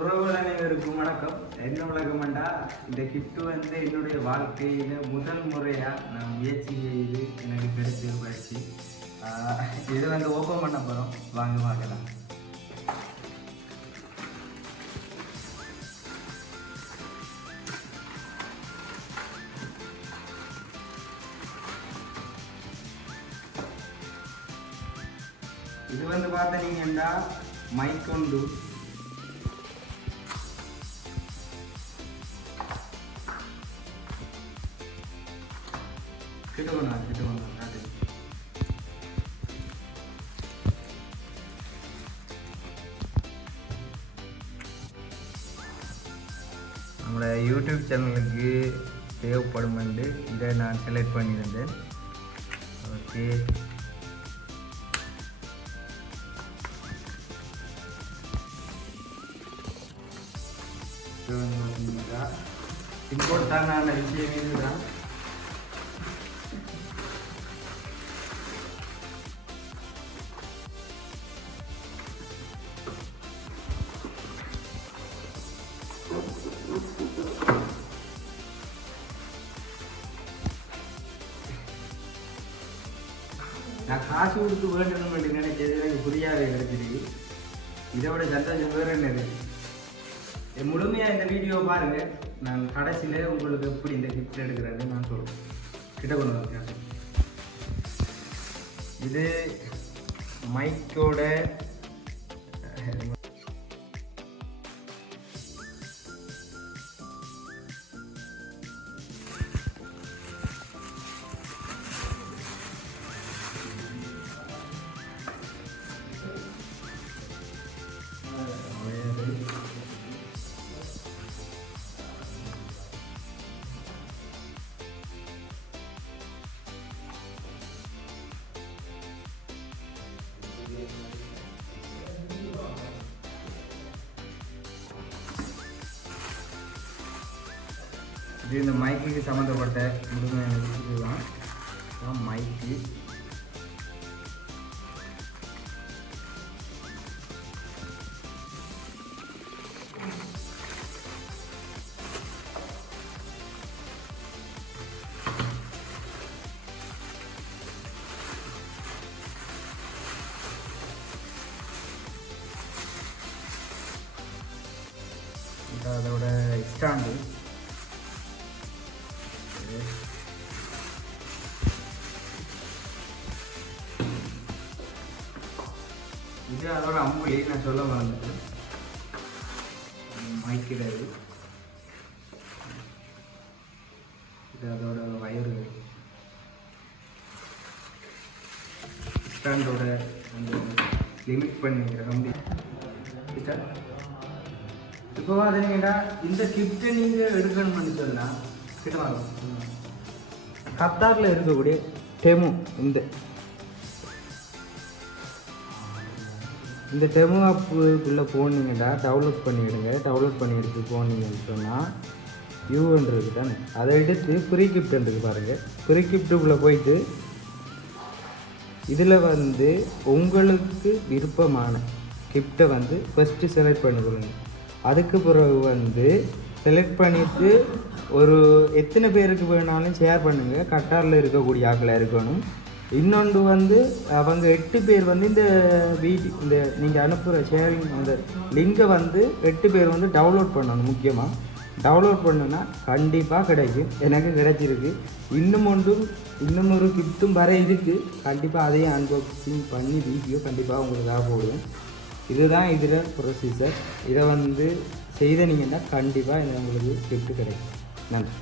உறவுகள் அனைவருக்கும் வணக்கம். என்ன வணக்கம்டா இந்த கிஃப்ட் வந்து என்னுடைய வாழ்க்கையில் முதல் முறையாக நான் முயற்சி செய்து எனக்கு கிடைச்ச பயிற்சி. இதை வந்து ஓப்பன் பண்ண போகிறோம் வாங்க பார்க்கலாம். இது வந்து பார்த்தீங்கன்னா மைக்கொண்டு கிட்ட கொண்டா கிட்ட கொண்டா காட்டு நம்மளோட யூடியூப் சேனலுக்கு தேவைப்படும் என்று இதை நான் செலக்ட் பண்ணியிருந்தேன். ஓகே இது வந்து பார்த்தீங்கன்னா விஷயம் இதுதான் நான் காசு கொடுத்து வேண்டணும் என்று நினைச்சது எனக்கு புரியாத கிடைச்சிருக்கு இதோட சந்தோஷம் வேறு என்னது? என் முழுமையாக இந்த வீடியோ பாருங்க. நான் கடைசியில் உங்களுக்கு எப்படி இந்த கிஃப்ட் எடுக்கிறேன்னு நான் சொல்கிறேன் கிட்ட கொண்டு வந்தேன் இது மைக்கோட இது இந்த மைக்குக்கு சம்மந்தப்பட்ட முழுமையான இதுதான் மைக்கு. அதோட ஸ்டாண்டு இது அதோட அம்புலி நான் சொல்ல மறந்துட்டேன். மைக்கில் இது அதோட வயறு. ஸ்டாண்டோட அந்த லிமிட் பண்ணிக்கிற கம்பி இப்போ பார்த்தீங்கன்னா இந்த கிஃப்ட்டை நீங்கள் எடுக்கணும்னு சொன்னால் கத்தாரில் இருக்கக்கூடிய டெமு இந்த. இந்த டெமு ஆப்புக்குள்ளே போனீங்கன்னா டவுன்லோட் பண்ணிவிடுங்க டவுன்லோட் பண்ணி எடுத்து போனீங்கன்னு சொன்னால் யூன்றது தானே? அதை எடுத்து ஃப்ரீ கிஃப்ட்ன்றது பாருங்கள் ஃப்ரீ கிஃப்ட்டுக்குள்ளே போயிட்டு இதில் வந்து உங்களுக்கு விருப்பமான கிஃப்டை வந்து ஃபஸ்ட்டு செலக்ட் பண்ணிக்கொள்ளுங்க அதுக்கு பிறகு வந்து செலக்ட் பண்ணிவிட்டு ஒரு எத்தனை பேருக்கு வேணாலும் ஷேர் பண்ணுங்கள் கட்டாரில் இருக்கக்கூடிய ஆக்களை இருக்கணும். இன்னொன்று வந்து அவங்க எட்டு பேர் வந்து இந்த வீடி இந்த நீங்கள் அனுப்புகிற ஷேரிங் அந்த லிங்கை வந்து எட்டு பேர் வந்து டவுன்லோட் பண்ணணும் முக்கியமாக டவுன்லோட் பண்ணுனா கண்டிப்பாக கிடைக்கும். எனக்கு கிடைச்சிருக்கு. இன்னும் ஒன்றும் இன்னும் ஒரு கிஃப்ட்டும் வர இருக்குது கண்டிப்பாக அதையும் அன்பாக்சிங் பண்ணி வீடியோ கண்டிப்பாக உங்களுக்காக போடுவேன். இதுதான் இதில் ப்ரொசீஜர் இதை வந்து செய்த நீங்கன்னா கண்டிப்பாக இது உங்களுக்கு கிஃப்ட் கிடைக்கும். நன்றி.